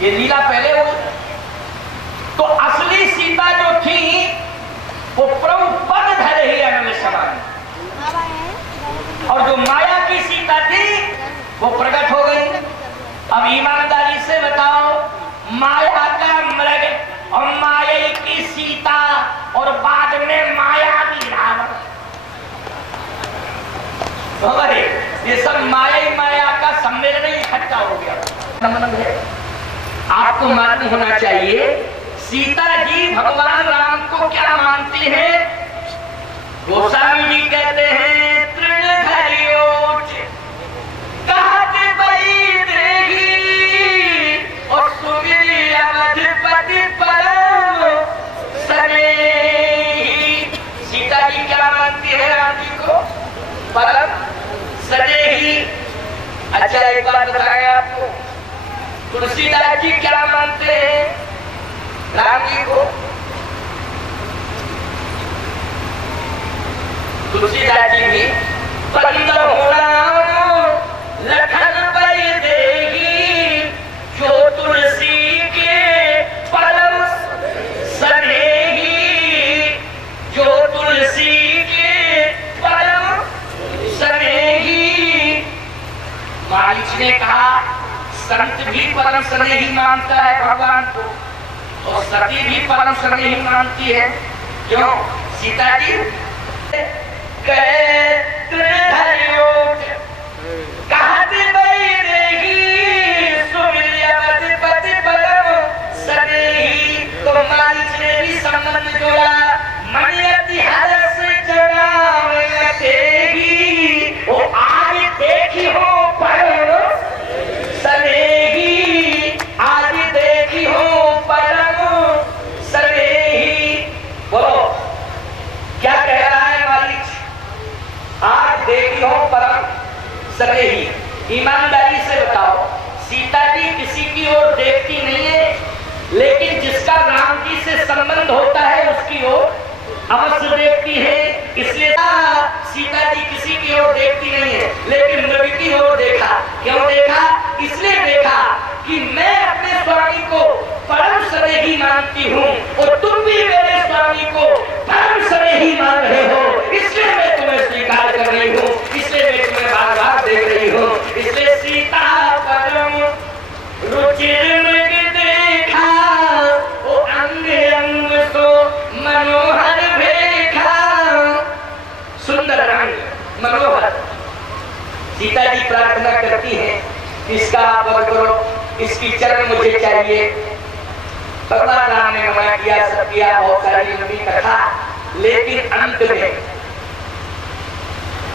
ये लीला पहले हुई। तो असली सीता जो थी वो प्रभु पद धरे ही अनल समान, और जो माया की सीता थी वो प्रकट हो गई। अब ईमानदारी से बताओ, माया का मृग और माया की सीता और बाद में माया की रावण, ये सब माया ही माया का सम्मेलन इकट्ठा हो गया। संबंध है, आपको मालूम होना चाहिए सीता जी भगवान राम को क्या मानती हैं। गोस्वामी जी कहते हैं तृणधरियोच कहत बई देही और सुमिरि अवधपति परम स्नेही। सीता जी क्या मानती है राम जी को? परम स्नेही। अच्छा एक बात बताएं आपको, तुलसीदास जी क्या मानते हैं राम जी को? तुलसीदास जी भी बंद होना लखन बई देगी जो तुलसी के परम स्नेही, जो तुलसी के परम स्नेही। मालिक ने कहा संत भी परम स्नेही मानता है भगवान को, और सती भी परम स्नेही मानती है। क्यों? सीता जी तो मालिक ने भी संबंध जोड़ा। वो आज देखी हो परम स्नेही, आज देखी हो परम स्नेही। बोलो क्या कह रहा है मालिक? आज देखी हो परम स्नेही। ईमानदारी से बताओ, सीता जी किसी की ओर देखती नहीं है, लेकिन जिसका राम जी से संबंध होता है उसकी ओर अवश्य देखती है। इसलिए सीता जी किसी की ओर देखती नहीं है, लेकिन नबी की ओर देखा। क्यों देखा? इसलिए देखा कि मैं अपने स्वामी को परम स्नेही मानती हूँ और तुम भी मेरे स्वामी को परम स्नेही मान रहे हो, इसलिए मैं तुम्हें स्वीकार कर रही हूँ, इसलिए मैं तुम्हें बार बार देख रही हूँ। इसलिए सीता परम रुचिर मृग देखा, वो अंग अंग तो मनोहर भेखा। सुंदर रंग मनोहर। सीता जी प्रार्थना करती हैं, इसका आप वर करो, इसकी चरण मुझे चाहिए। भगवान राम ने मना किया, सब किया, बहुत सारी लंबी कथा, लेकिन अंत में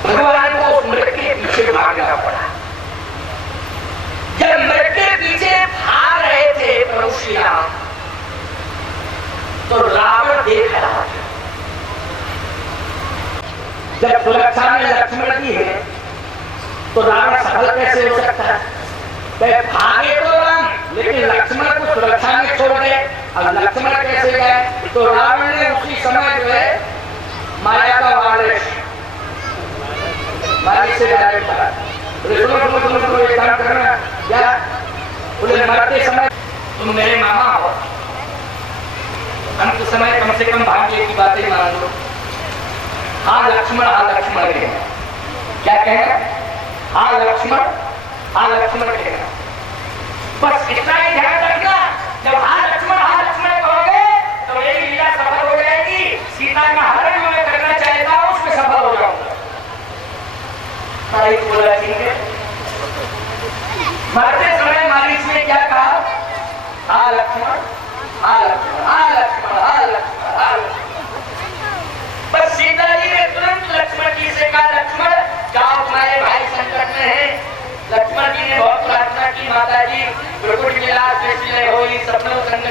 भगवान को उस मृग के पीछे भागना पड़ा। जब मृग के पीछे भाग रहे थे प्रभु श्री राम, तो रावण देख रहा था। जब सुरक्षा में लक्ष्मण जी है तो रावण सफल कैसे हो सकता है? भागे तो राम, लेकिन लक्ष्मण को सुरक्षा में छोड़ गए। अब लक्ष्मण कैसे गए? तो रावण ने उसी समय जो है माया का वारिस मालिक से डायरेक्ट कहा, सुनो एक काम करना, क्या बोले मरते समय तुम मेरे मामा हो, अंत समय कम से कम भाग्य की बातें मान लो। हाँ लक्ष्मण कहना, क्या कहना? हाँ लक्ष्मण कहना। बस इतना ही ध्यान रखना, जब हाँ लक्ष्मण कहोगे तो मेरी लीला सफल हो जाएगी। सीता का हरण जो मैं करना चाहता हूँ उसमें सफल हो जाऊंगा। मालिक बोला ठीक है। मरते समय मालिक ने क्या कहा? हाँ लक्ष्मण। बस सीता जी ने तुरंत लक्ष्मण जी से कहा, लक्ष्मण जाओ, तुम्हारे भाई संकट में है। लक्ष्मण जी ने बहुत प्रार्थना की, माता जी प्रभु लीला हो, सपनों संग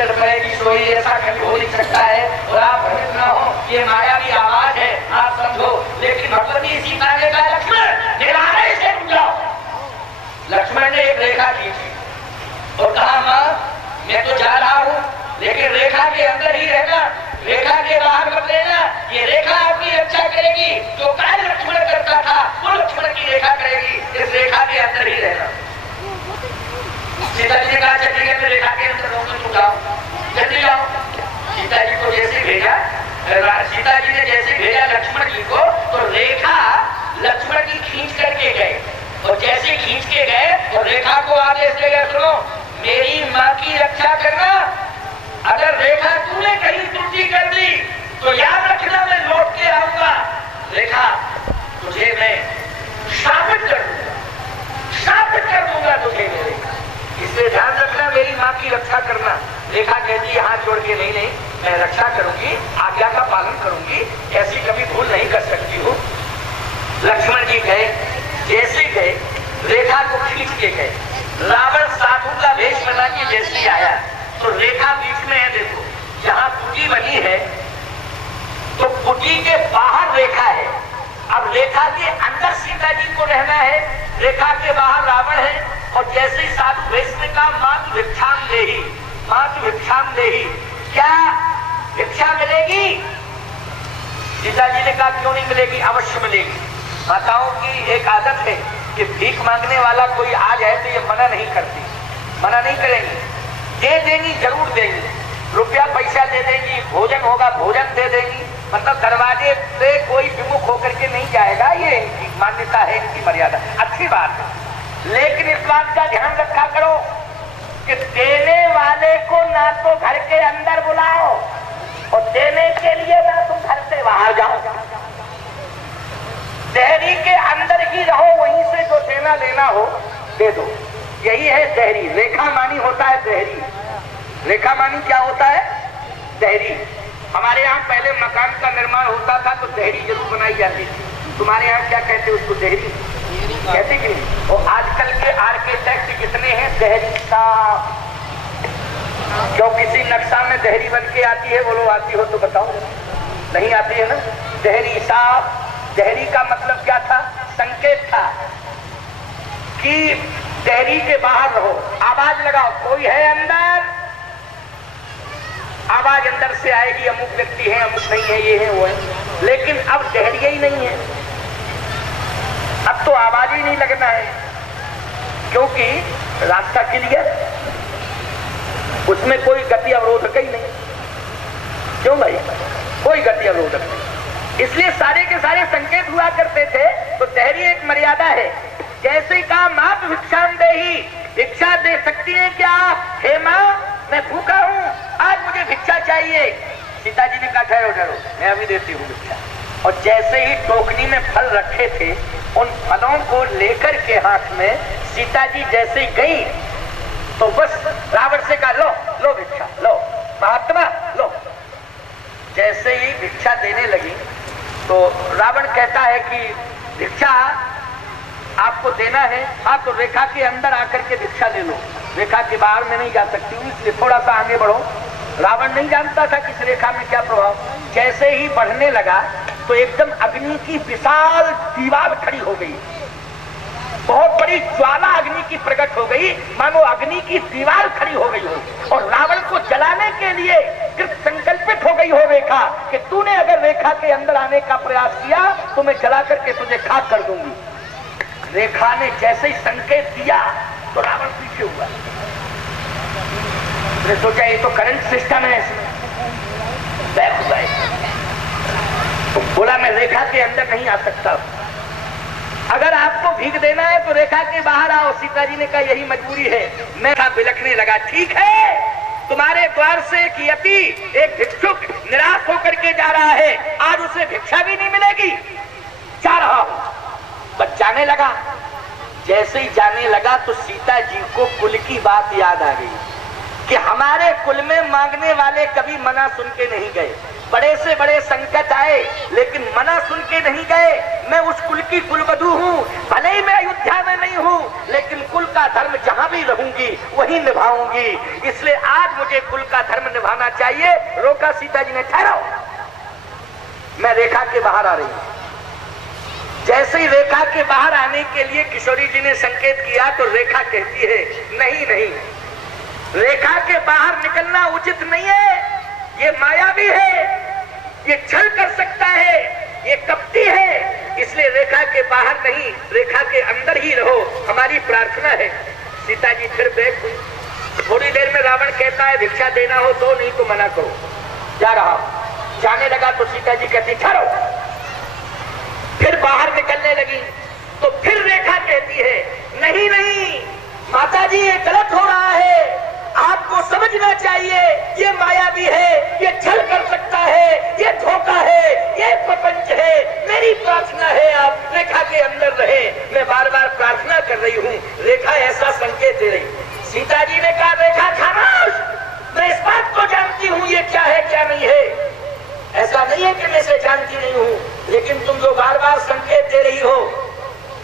रेखा को आदेश देगा, सुनो मेरी माँ की रक्षा करना, अगर रेखा तूने कहीं त्रुटि कर दी तो याद रखना मैं लौट के आऊंगा, रेखा तुझे मैं शापित कर दूंगा तुझे मेरे, इसलिए ध्यान रखना मेरी माँ की रक्षा करना। रेखा कहती है हाथ जोड़ के, नहीं नहीं मैं रक्षा करूंगी, आज्ञा का पालन करूंगी, ऐसी कभी भूल नहीं कर सकती हूँ। लक्ष्मण जी गए, जैसे गए रेखा को खींच के गए, रावण साधु का वेश बना के जैसे आया तो रेखा बीच में है, देखो जहां कुटी बनी है तो कुटी के बाहर रेखा है, अब रेखा के अंदर सीता जी को रहना है, रेखा के बाहर रावण है। और जैसे ही साधु वेश ने कहा मातु भिक्षाम देहि, मातु भिक्षाम देहि, क्या भिक्षा मिलेगी? सीता जी ने कहा क्यों नहीं मिलेगी, अवश्य मिलेगी। माताओं की एक आदत है कि भीख मांगने वाला कोई आ जाए तो ये मना नहीं करती, मना नहीं करेंगी, दे देंगी, जरूर देंगी, रुपया पैसा दे देंगी, भोजन होगा भोजन दे देंगी, मतलब दरवाजे से कोई विमुख होकर के नहीं जाएगा, ये इनकी मान्यता है, इनकी मर्यादा, अच्छी बात है। लेकिन इस बात का ध्यान रखा करो कि देने वाले को ना तो घर के अंदर बुलाओ और देने के लिए ना तुम घर से बाहर जाओ, देहरी के अंदर ही रहो, वहीं से जो देना लेना हो दे दो, यही है देहरी। रेखा मानी होता है देहरी, रेखा मानी क्या होता है, देहरी। हमारे यहाँ पहले मकान का निर्माण होता था तो देहरी जरूर बनाई जाती थी, तुम्हारे यहाँ क्या कहते हैं उसको, देहरी कहते कि नहीं? और आजकल के आर्किटेक्ट कितने हैं, देहरी साहब, क्यों किसी नक्शा में देहरी बन के आती है, बोलो आती हो तो बताओ, नहीं आती है ना, देहरी साहब। देहरी का मतलब क्या था, संकेत था कि देहरी के बाहर रहो, आवाज लगाओ कोई है अंदर, आवाज अंदर से आएगी, अमुक व्यक्ति है, अमुक नहीं है, ये है वो है। लेकिन अब देहरिया ही नहीं है, अब तो आवाज ही नहीं लगना है, क्योंकि रास्ता क्लियर, उसमें कोई गति अवरोधक ही नहीं, क्यों भाई, कोई गति अवरोधक नहीं, इसलिए सारे के सारे संकेत हुआ करते थे। तो देहरी एक मर्यादा है, जैसे कहा मात भिक्षाम देहि, भिक्षा दे सकती है क्या, हे माँ मैं भूखा हूँ, आज मुझे भिक्षा चाहिए। सीता जी ने कहा ठहरो ठहरो मैं अभी देती हूँ भिक्षा, और जैसे ही टोकनी में फल रखे थे उन फलों को लेकर के हाथ में सीता जी जैसे ही गई तो बस रावण से कहा लो लो भिक्षा लो, महात्मा लो। जैसे ही भिक्षा देने लगी तो रावण कहता है कि भिक्षा आपको देना है, हाँ तो रेखा के अंदर आकर के भिक्षा ले लो, रेखा के बाहर में नहीं जा सकती हूँ, इसलिए थोड़ा सा आगे बढ़ो। रावण नहीं जानता था कि इस रेखा में क्या प्रभाव, जैसे ही बढ़ने लगा तो एकदम अग्नि की विशाल दीवार खड़ी हो गई, बहुत बड़ी ज्वाला अग्नि की प्रकट हो गई, मानो अग्नि की दीवार खड़ी हो गई हो, और रावण को जलाने के लिए संकल्पित हो गई हो रेखा कि तूने अगर रेखा के अंदर आने का प्रयास किया तो मैं जला करके तुझे खाक कर दूंगी। रेखा ने जैसे ही संकेत दिया तो रावण पीछे हुआ, उसने सोचा ये तो करंट सिस्टम है, बैक हुआ तो बोला मैं रेखा के अंदर नहीं आ सकता, अगर आपको भीख देना है तो रेखा के बाहर आओ। सीता जी ने कहा यही मजबूरी है। मैं बिलखने लगा, ठीक है तुम्हारे द्वार से एक यति एक भिक्षुक निराश होकर के जा रहा है, आज उसे भिक्षा भी नहीं मिलेगी, जा रहा हूं। बस जाने लगा, जैसे ही जाने लगा तो सीता जी को कुल की बात याद आ गई कि हमारे कुल में मांगने वाले कभी मना सुन के नहीं गए, बड़े से बड़े संकट आए लेकिन मना सुन के नहीं गए। मैं उस कुल की कुलवधू हूँ, भले ही मैं अयोध्या में नहीं हूँ लेकिन कुल का धर्म जहाँ भी रहूंगी वही निभाऊंगी, इसलिए आज मुझे कुल का धर्म निभाना चाहिए। रोका सीता जी ने, ठहरो मैं रेखा के बाहर आ रही हूँ। जैसे ही रेखा के बाहर आने के लिए किशोरी जी ने संकेत किया तो रेखा कहती है नहीं नहीं, रेखा के बाहर निकलना उचित नहीं है, ये मायावी है, ये छल कर सकता है, ये कपटी है, इसलिए रेखा के बाहर नहीं रेखा के अंदर ही रहो, हमारी प्रार्थना है। सीता जी फिर बैठ हुई। थोड़ी देर में रावण कहता है भिक्षा देना हो तो, नहीं तो मना करो, जा रहा हूं। जाने लगा तो सीता जी कहती ठहरो, फिर बाहर निकलने लगी तो फिर रेखा कहती है नहीं नहीं, माता जी ये गलत हो रहा है, आपको समझना चाहिए ये मायावी है, ये छल कर सकता है, ये धोखा है, ये प्रपंच है। मेरी प्रार्थना है आप रेखा के अंदर रहे। मैं बार बार प्रार्थना कर रही हूँ। रेखा ऐसा संकेत दे रही। सीता जी ने कहा रेखा खामोश, मैं इस बात को जानती हूँ ये क्या है क्या नहीं है। ऐसा नहीं है कि मैं इसे जानती नहीं हूँ, लेकिन तुम जो बार बार संकेत दे रही हो,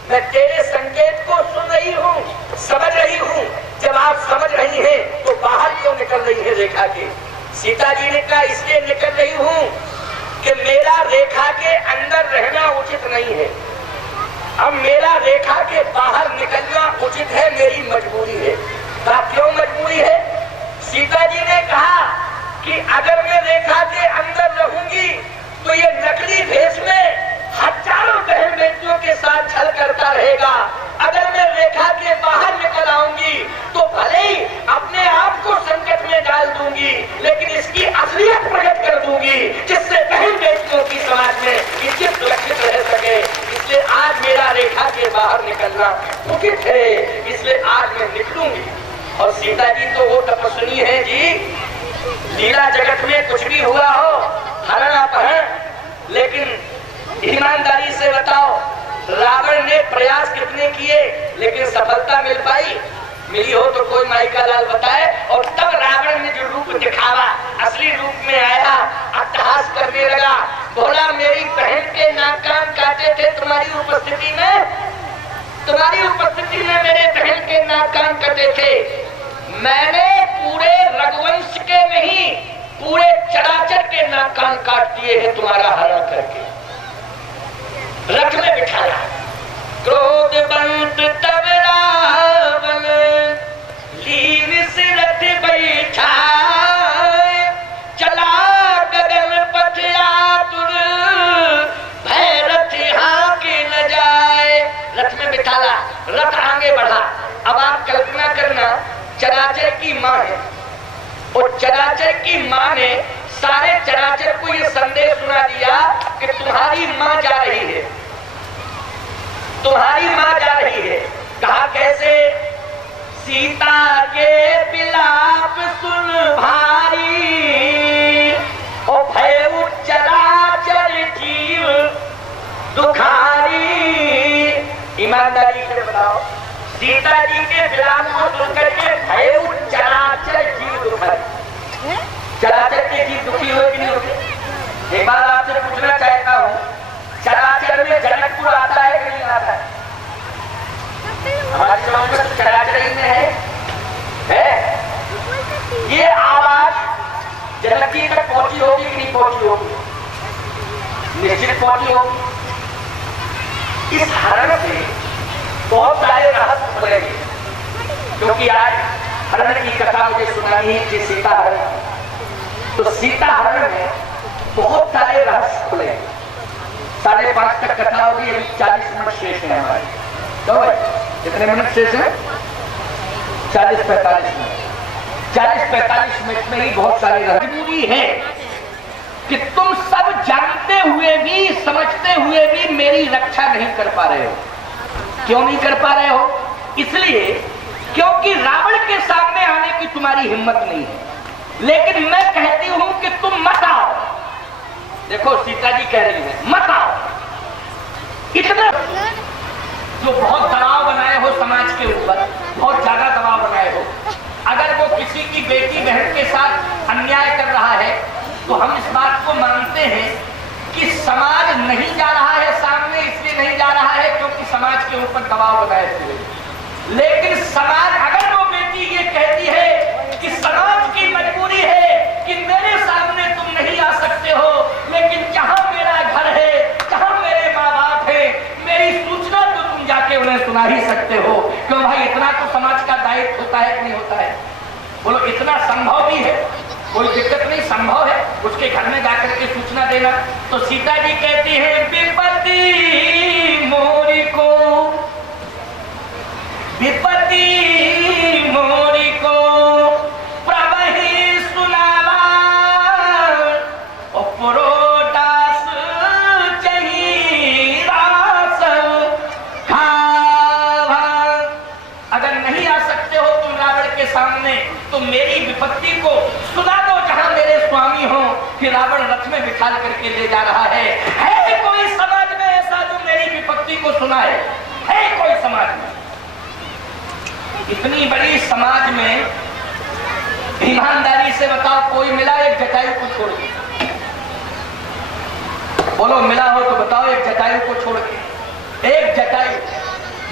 मैं तेरे संकेत को सुन रही हूँ, समझ रही हूँ। जब आप समझ रही हैं तो बाहर क्यों निकल रही है रेखा के? सीता जी ने कहा इसलिए निकल रही हूँ कि मेरा रेखा के अंदर रहना उचित नहीं है, अब मेरा रेखा के बाहर निकलना उचित है, मेरी मजबूरी है। कहा क्यों मजबूरी है? सीता जी ने कहा कि अगर मैं रेखा के अंदर रहूंगी तो ये नकली भेष में हजारों बहन बेटियों के साथ छल करता रहेगा। अगर मैं रेखा के बाहर निकल आऊंगी तो भले ही अपने आप को संकट में डाल दूंगी, लेकिन इसकी असलियत प्रकट कर दूंगी, जिससे बहन बेटियों की समाज में इज्जत सुरक्षित रह सके। इसलिए आज मेरा रेखा के बाहर निकलना उचित है, इसलिए आज मैं निकलूंगी। और सीता जी तो वो तपस्विनी है जी, लीला जगत में कुछ भी हुआ हो, हरण अपहरण, लेकिन ईमानदारी से बताओ रावण ने प्रयास कितने किए लेकिन सफलता मिल पाई? मिली हो तो कोई माई का लाल बताए। और तब रावण ने जो रूप दिखावा, असली रूप में आया, अट्टहास करने लगा, बोला मेरी बहन के नाक कान काटे थे तुम्हारी उपस्थिति में, तुम्हारी उपस्थिति में मेरे बहन के नाक कान कटे थे। मैंने पूरे रघुवंश के नहीं, पूरे चराचर के नाक कान काट दिए हैं तुम्हारा हरण करके, रथ में बिठाया। क्रोध बंत तब रावण लीन सिरथ बैठाए, चला गगन पथ आतुर भय रथ हाके न जाए। रथ में बिठाला, रथ आगे बढ़ा। अब आप कल्पना करना, चराचर की माँ है और चराचर की माँ ने सारे चराचर को ये संदेश सुना दिया कि तुम्हारी माँ जा रही है, तुम्हारी माँ जा रही है। कहा कैसे? सीता के विलाप सुन भारी, ओ भय चराचर जीव दुखारी। ईमानदारी से बताओ, सीता जी के विलाप को सुनकर के भय चराचर जीव दुखारी, चराचर के जीव दुखी हुए कि नहीं होते? एक बार आपसे पूछना चाहता हूँ, चराचर में जनकपुर आता है कि नहीं आता है? हमारे गांव में तो चराचर ही में है? ये आवाज जनकी तक पहुंची होगी कि नहीं पहुंची होगी? निश्चित पहुंची होगी। इस हरण से बहुत सारे रहस्य खुलेंगे, क्योंकि आज हरण की कथा मुझे सुनानी है कि सीता हरण, तो सीता हरण में बहुत सारे रहस्य खुले। 5:30 तक कथा होगी, 40 मिनट शेष है हमारे। तो कितने मिनट शेष है? 40-45 मिनट। 40-45 मिनट में ही बहुत सारी मजबूरी है कि तुम सब जानते हुए भी, समझते हुए भी मेरी रक्षा नहीं कर पा रहे हो। क्यों नहीं कर पा रहे हो? इसलिए क्योंकि रावण के सामने आने की तुम्हारी हिम्मत नहीं है। लेकिन मैं कहती हूं कि तुम मत आओ। देखो सीता जी कह रही है मत आओ। इतना जो बहुत दबाव बनाए हो समाज के ऊपर, बहुत ज्यादा दबाव बनाए हो, अगर वो किसी की बेटी बहन के साथ अन्याय कर रहा है तो हम इस बात को मानते हैं कि समाज नहीं जा रहा है सामने, इसलिए नहीं जा रहा है क्योंकि समाज के ऊपर दबाव बनाए हुए। लेकिन समाज, अगर वो बेटी ये कहती है कि समाज की मजबूरी है कि मेरे सामने तुम नहीं आ सकते हो, लेकिन जहां मेरा घर है, जहां मेरे माँ बाप है, मेरी सूचना तो तुम जाके उन्हें सुना ही सकते हो। क्यों भाई, इतना तो समाज का दायित्व होता है कि नहीं होता है? बोलो, इतना संभव भी है, कोई दिक्कत नहीं, संभव है उसके घर में जाकर के सूचना देना। तो सीता जी कहती है विपत्ति मोरी को, विपत्ति मोरी को प्रवही सुनावा, पुरोटास चही रास खावा। अगर नहीं आ सकते मेरी विपत्ति को सुना दो जहां मेरे स्वामी हो कि रावण रथ में बिठाल करके ले जा रहा है कोई समाज में ऐसा जो मेरी विपत्ति को सुनाए? है कोई समाज में? इतनी बड़ी समाज में ईमानदारी से बताओ कोई मिला एक जटायु को छोड़ के? बोलो मिला हो तो बताओ एक जटायु को छोड़ के। एक जटायु,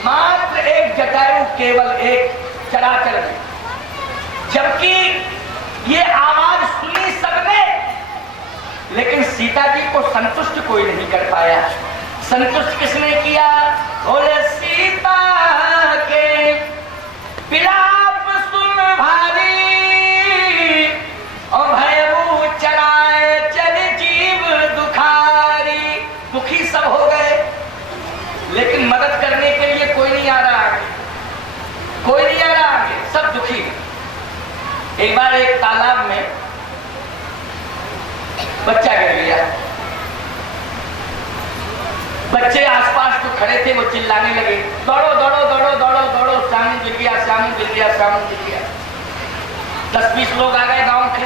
मात्र एक जटायु, केवल एक चराचर में। जबकि ये आवाज सुनी सबने, लेकिन सीता जी को संतुष्ट कोई नहीं कर पाया। संतुष्ट किसने किया? बोले सीता के विलाप सुन भारी और भयऊ चराए चर जीव दुखारी। दुखी सब हो गए, लेकिन मदद करने के लिए कोई नहीं आ रहा आगे, कोई नहीं आ रहा आगे, सब दुखी। एक बार एक तालाब में बच्चा गिर गया। बच्चे आसपास जो खड़े थे वो चिल्लाने लगे, दौड़ो दौड़ो दौड़ो दौड़ो दौड़ो, श्यामू गिर गया, श्यामू गिर गया, श्यामू गिर गया। 10-20 लोग आ गए गांव के,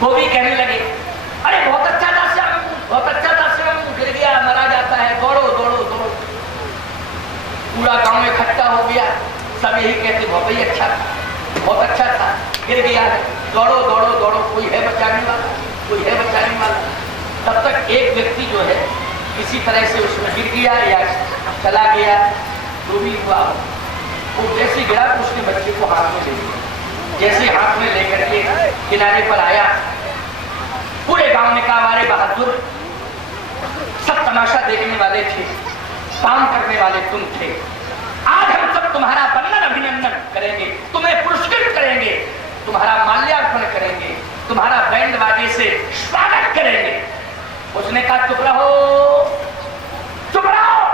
वो भी कहने लगे, अरे बहुत अच्छा था श्यामू, बहुत अच्छा था श्यामू, गिर गया, मरा जाता है, दौड़ो दौड़ो दौड़ो। पूरा गांव इकट्ठा हो गया, सब यही कहते बहुत ही अच्छा था, बहुत अच्छा था, गिर गया है, दौड़ो दौड़ो दौड़ो, कोई है बचाने वाला, कोई है बचाने वाला। तब तक एक व्यक्ति जो है किसी तरह से उसमें गिर गया या चला गया, जो भी हुआ, वो जैसे गिरा उसने बच्चे को हाथ में ले लिया। जैसे हाथ में लेकर के किनारे पर आया, पूरे गांव ने कहा हमारे बहादुर, सब तमाशा देखने वाले थे, काम करने वाले तुम थे, आज हम सब तुम्हारा वंदन अभिनंदन करेंगे, तुम्हें पुरस्कृत करेंगे, तुम्हारा माल्यार्पण करेंगे, तुम्हारा बैंड बाजे से स्वागत करेंगे। उसने कहा चुप रहो, चुप रहो,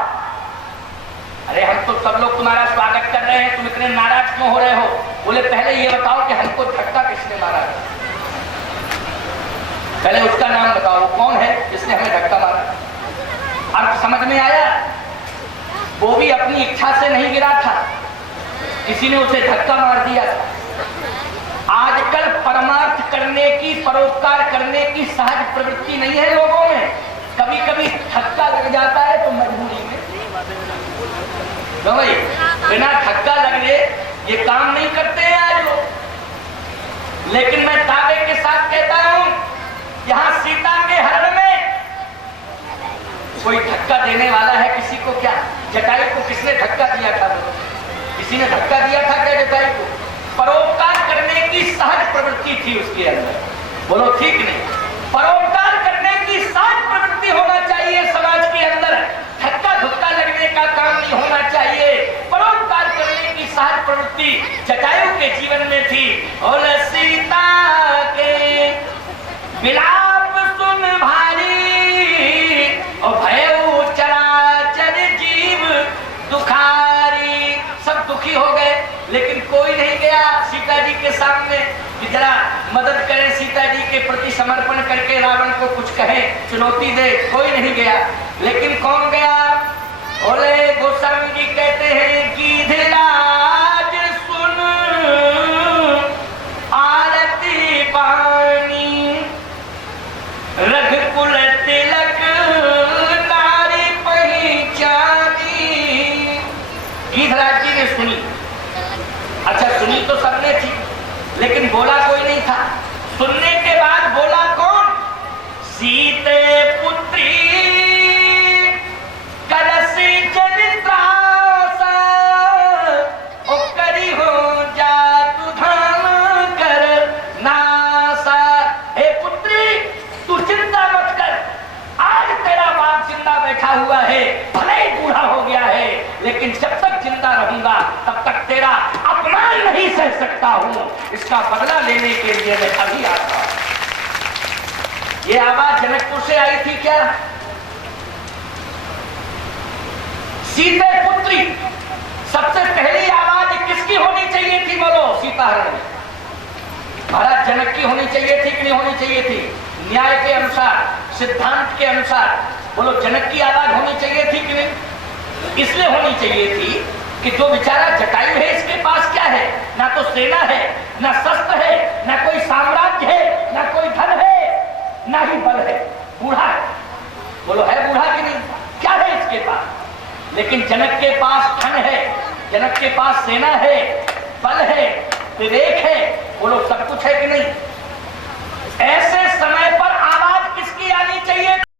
अरे हम तो सब लोग तुम्हारा स्वागत कर रहे हैं, तुम इतने नाराज क्यों हो रहे हो? बोले पहले ये बताओ कि हमको धक्का किसने मारा? पहले उसका नाम बताओ, कौन है जिसने हमें धक्का मारा? अर्थ समझ में आया? वो भी अपनी इच्छा से नहीं गिरा था, किसी ने उसे धक्का मार दिया था। आजकल परमार्थ करने की, परोपकार करने की सहज प्रवृत्ति नहीं है लोगों में। कभी कभी धक्का लग जाता है तो मजबूरी में, तो भाई बिना धक्का लगने ये काम नहीं करते हैं आज लोग। लेकिन मैं दावे के साथ कहता हूं, यहां सीता के हरण में कोई धक्का देने वाला है किसी को? क्या जटायु को किसने धक्का दिया था? किसी ने धक्का दिया था क्या जटायु को? परोपकार करने की सहज प्रवृत्ति थी उसके अंदर। बोलो ठीक नहीं? परोपकार करने की सहज प्रवृत्ति होना चाहिए समाज के अंदर, धक्का धुक्का लगने का काम नहीं होना चाहिए। परोपकार करने की सहज प्रवृत्ति जटायु के जीवन में थी। और सीता के विलाप सुन भारी और भयऊ चराचर जीव दुखारी। सब दुखी हो गए, लेकिन कोई नहीं गया सीता जी के सामने कि जरा मदद करें, सीता जी के प्रति समर्पण करके रावण को कुछ कहे, चुनौती दे। कोई नहीं गया, लेकिन कौन गया? बोले गोस्वामी जी कहते हैं, गीधराज सुन आरती पानी, रघुकुल तिलक नारी पहचानी। गीधराज जी ने सुनी, अच्छा सुनी तो सबने थी, लेकिन बोला कोई नहीं था। सुनने के बाद बोला कौन? सीते पुत्री कलसी चरित्रासा, ओ करी हो जातु धाम कर नासा। हे पुत्री, तू चिंता मत कर, आज तेरा बाप जिंदा बैठा हुआ है, भले ही बूढ़ा हो गया है, लेकिन जब तक जिंदा रहूंगा तब तक तेरा अपमान नहीं सह सकता हूं, इसका बदला लेने के लिए मैं अभी आता हूं। ये आवाज जनकपुर से आई थी क्या? सीते पुत्री, सबसे पहली आवाज किसकी होनी चाहिए थी? बोलो सीता हरण। महाराज जनक की होनी चाहिए थी कि नहीं होनी चाहिए थी? न्याय के अनुसार, सिद्धांत के अनुसार बोलो जनक की आवाज होनी चाहिए थी कि नहीं? इसलिए होनी चाहिए थी कि जो बेचारा जटायु है इसके पास क्या है? ना तो सेना है, ना शस्त्र है, ना कोई साम्राज्य है, ना कोई धन है, ना ही बल है, बूढ़ा है। बोलो है बूढ़ा कि नहीं? क्या है इसके पास? लेकिन जनक के पास धन है, जनक के पास सेना है, बल है, विवेक है, बोलो सब कुछ है कि नहीं? ऐसे समय पर आवाज किसकी आनी चाहिए